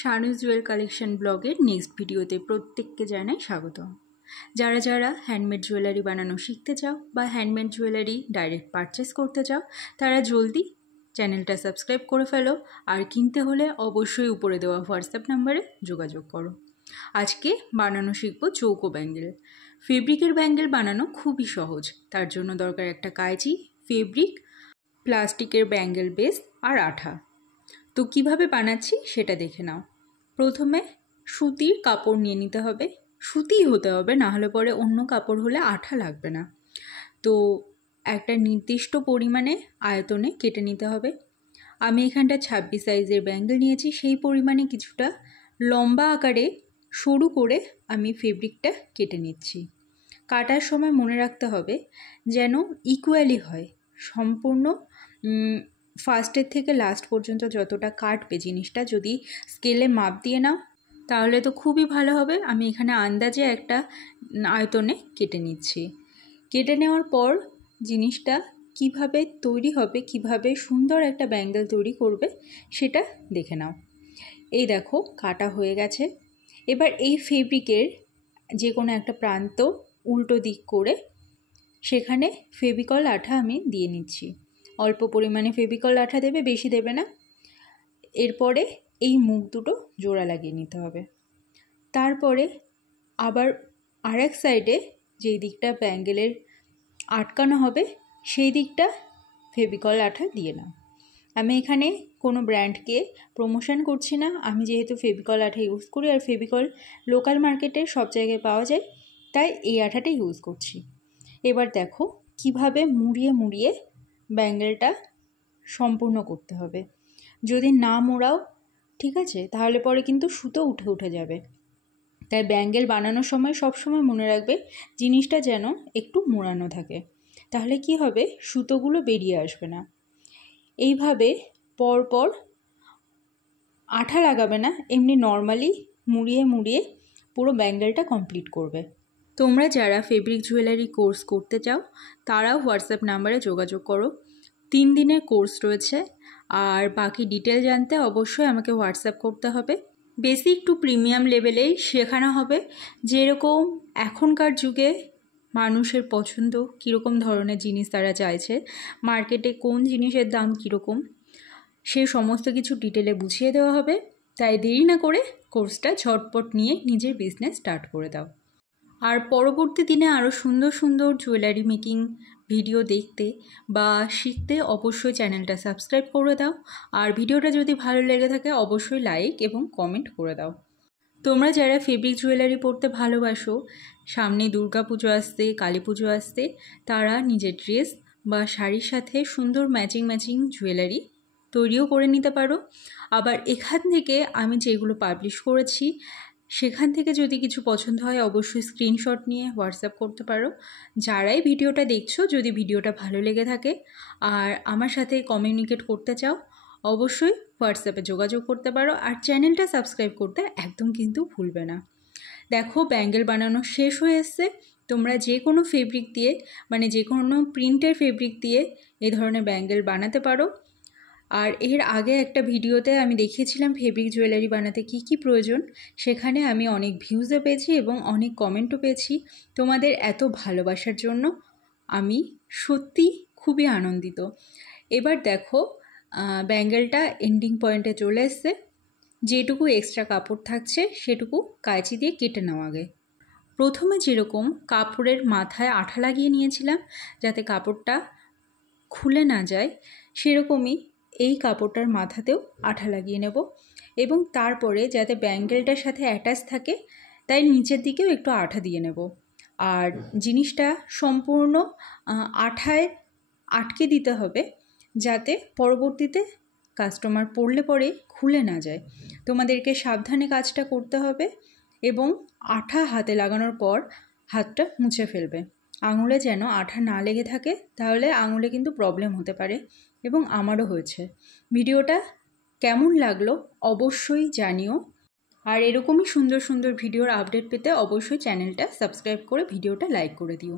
শানুস Jewel collection ব্লগের next ভিডিওতে প্রত্যেককে জানাই স্বাগত। যারা যারা হ্যান্ডমেড জুয়েলারি বানানো শিখতে চাও বা হ্যান্ডমেড জুয়েলারি ডাইরেক্ট পারচেস করতে চাও তারা জলদি চ্যানেলটা সাবস্ক্রাইব করে ফেলো, আর কিনতে হলে অবশ্যই উপরে দেওয়া হোয়াটসঅ্যাপ নাম্বারে যোগাযোগ করো। আজকে বানানো শিখবো চৌকো ব্যাঙ্গেল। ফেব্রিকের ব্যাঙ্গেল বানানো খুবই সহজ। তার জন্য দরকার একটা কাঁচি, ফেব্রিক, প্লাস্টিকের ব্যাঙ্গেল বেস আর আঠা। তো কিভাবে বানাচ্ছি সেটা দেখে নাও। প্রথমে সুতির কাপড় নিয়ে নিতে হবে, সুতিই হতে হবে, না হলে পরে অন্য কাপড় হলে আঠা লাগবে না। তো একটা নির্দিষ্ট পরিমাণে আয়তনে কেটে নিতে হবে। আমি এখানটা 26 সাইজের ব্যাঙ্গেল নিয়েছি, সেই পরিমাণে কিছুটা লম্বা আকারে সরু করে আমি ফেব্রিকটা কেটে নিচ্ছি। কাটার সময় মনে রাখতে হবে যেন ইকুয়ালি হয়, সম্পূর্ণ ফার্স্টের থেকে লাস্ট পর্যন্ত যতটা কাটবে জিনিসটা যদি স্কেলে মাপ দিয়ে নাও তাহলে তো খুবই ভালো হবে। আমি এখানে আন্দাজে একটা আয়তনে কেটে নিচ্ছি। কেটে নেওয়ার পর জিনিসটা কিভাবে তৈরি হবে, কিভাবে সুন্দর একটা ব্যাঙ্গেল তৈরি করবে সেটা দেখে নাও। এই দেখো কাটা হয়ে গেছে। এবার এই ফেব্রিকের যে কোনো একটা প্রান্ত উল্টো দিক করে সেখানে ফেভিকল আঠা আমি দিয়ে নিচ্ছি। অল্প পরিমাণে ফেভিকল আঠা দেবে, বেশি দেবে না। এরপরে এই মুখ দুটো জোড়া লাগিয়ে নিতে হবে। তারপরে আবার আরেক সাইডে যেই দিকটা ব্যাঙ্গেলের আটকানো হবে সেই দিকটা ফেভিকল আঠা দিয়ে নাও। আমি এখানে কোনো ব্র্যান্ডকে প্রমোশন করছি না, আমি যেহেতু ফেভিকল আঠা ইউজ করি আর ফেভিকল লোকাল মার্কেটে সব জায়গায় পাওয়া যায়, তাই এই আঠাটা ইউজ করছি। এবার দেখো কিভাবে মুড়িয়ে মুড়িয়ে ব্যাঙ্গেলটা সম্পূর্ণ করতে হবে। যদি না মোড়াও ঠিক আছে, তাহলে পরে কিন্তু সুতো উঠে উঠে যাবে। তাই ব্যাঙ্গেল বানানোর সময় সবসময় মনে রাখবে জিনিসটা যেন একটু মোড়ানো থাকে, তাহলে কি হবে সুতোগুলো বেরিয়ে আসবে না। এইভাবে পরপর আঠা লাগাবে না, এমনি নর্মালি মুড়িয়ে মুড়িয়ে পুরো ব্যাঙ্গেলটা কমপ্লিট করবে। তোমরা যারা ফেব্রিক জুয়েলারি কোর্স করতে চাও তারাও হোয়াটসঅ্যাপ নাম্বারে যোগাযোগ করো। 3 দিনের কোর্স রয়েছে, আর বাকি ডিটেল জানতে অবশ্যই আমাকে হোয়াটসঅ্যাপ করতে হবে। বেসিক টু প্রিমিয়াম লেভেলেই শেখানো হবে, যেরকম এখনকার যুগে মানুষের পছন্দ, কীরকম ধরনের জিনিস তারা চাইছে, মার্কেটে কোন জিনিসের দাম কীরকম, সে সমস্ত কিছু ডিটেলে বুঝিয়ে দেওয়া হবে। তাই দেরি না করে কোর্সটা ঝটপট নিয়ে নিজের বিজনেস স্টার্ট করে দাও। আর পরবর্তী দিনে আরও সুন্দর সুন্দর জুয়েলারি মেকিং ভিডিও দেখতে বা শিখতে অবশ্যই চ্যানেলটা সাবস্ক্রাইব করে দাও। আর ভিডিওটা যদি ভালো লেগে থাকে অবশ্যই লাইক এবং কমেন্ট করে দাও। তোমরা যারা ফেব্রিক জুয়েলারি পরতে ভালোবাসো, সামনে দুর্গা পুজো আসতে, কালী পুজো আসতে, তারা নিজের ড্রেস বা শাড়ির সাথে সুন্দর ম্যাচিং জুয়েলারি তৈরিও করে নিতে পারো। আবার এখান থেকে আমি যেগুলো পাবলিশ করেছি সেখান থেকে যদি কিছু পছন্দ হয় অবশ্যই স্ক্রিনশট নিয়ে হোয়াটসঅ্যাপ করতে পারো। যারাই ভিডিওটা দেখছো, যদি ভিডিওটা ভালো লেগে থাকে আর আমার সাথে কমিউনিকেট করতে চাও অবশ্যই হোয়াটসঅ্যাপে যোগাযোগ করতে পারো। আর চ্যানেলটা সাবস্ক্রাইব করতে একদম কিন্তু ভুলবে না। দেখো ব্যাঙ্গেল বানানো শেষ হয়ে এসছে। তোমরা যে কোনো ফেব্রিক দিয়ে, মানে যে কোনো প্রিন্টের ফেব্রিক দিয়ে এই ধরনের ব্যাঙ্গেল বানাতে পারো। আর এর আগে একটা ভিডিওতে আমি দেখিয়েছিলাম ফেব্রিক জুয়েলারি বানাতে কি কি প্রয়োজন, সেখানে আমি অনেক ভিউজও পেয়েছি এবং অনেক কমেন্টও পেয়েছি। তোমাদের এত ভালোবাসার জন্য আমি সত্যি খুবই আনন্দিত। এবার দেখো ব্যাঙ্গেলটা এন্ডিং পয়েন্টে চলে এসছে। যেটুকু এক্সট্রা কাপড় থাকছে সেটুকু কাঁচি দিয়ে কেটে নাও। আগে প্রথমে যেরকম কাপড়ের মাথায় আঠা লাগিয়ে নিয়েছিলাম যাতে কাপড়টা খুলে না যায়, সেরকমই এই কাপড়টার মাথাতেও আঠা লাগিয়ে নেব এবং তারপরে যাতে ব্যাঙ্গেলটার সাথে অ্যাটাচ থাকে তাই নিচের দিকেও একটু আঠা দিয়ে নেব। আর জিনিসটা সম্পূর্ণ আঠায় আটকে দিতে হবে যাতে পরবর্তীতে কাস্টমার পরলে পরে খুলে না যায়। তোমাদেরকে সাবধানে কাজটা করতে হবে এবং আঠা হাতে লাগানোর পর হাতটা মুছে ফেলবে। আঙুলে যেন আঠা না লেগে থাকে, তাহলে আঙুলে কিন্তু প্রবলেম হতে পারে এবং আমারও হয়েছে। ভিডিওটা কেমন লাগলো অবশ্যই জানিও। আর এরকমই সুন্দর সুন্দর ভিডিওর আপডেট পেতে অবশ্যই চ্যানেলটা সাবস্ক্রাইব করে ভিডিওটা লাইক করে দিও।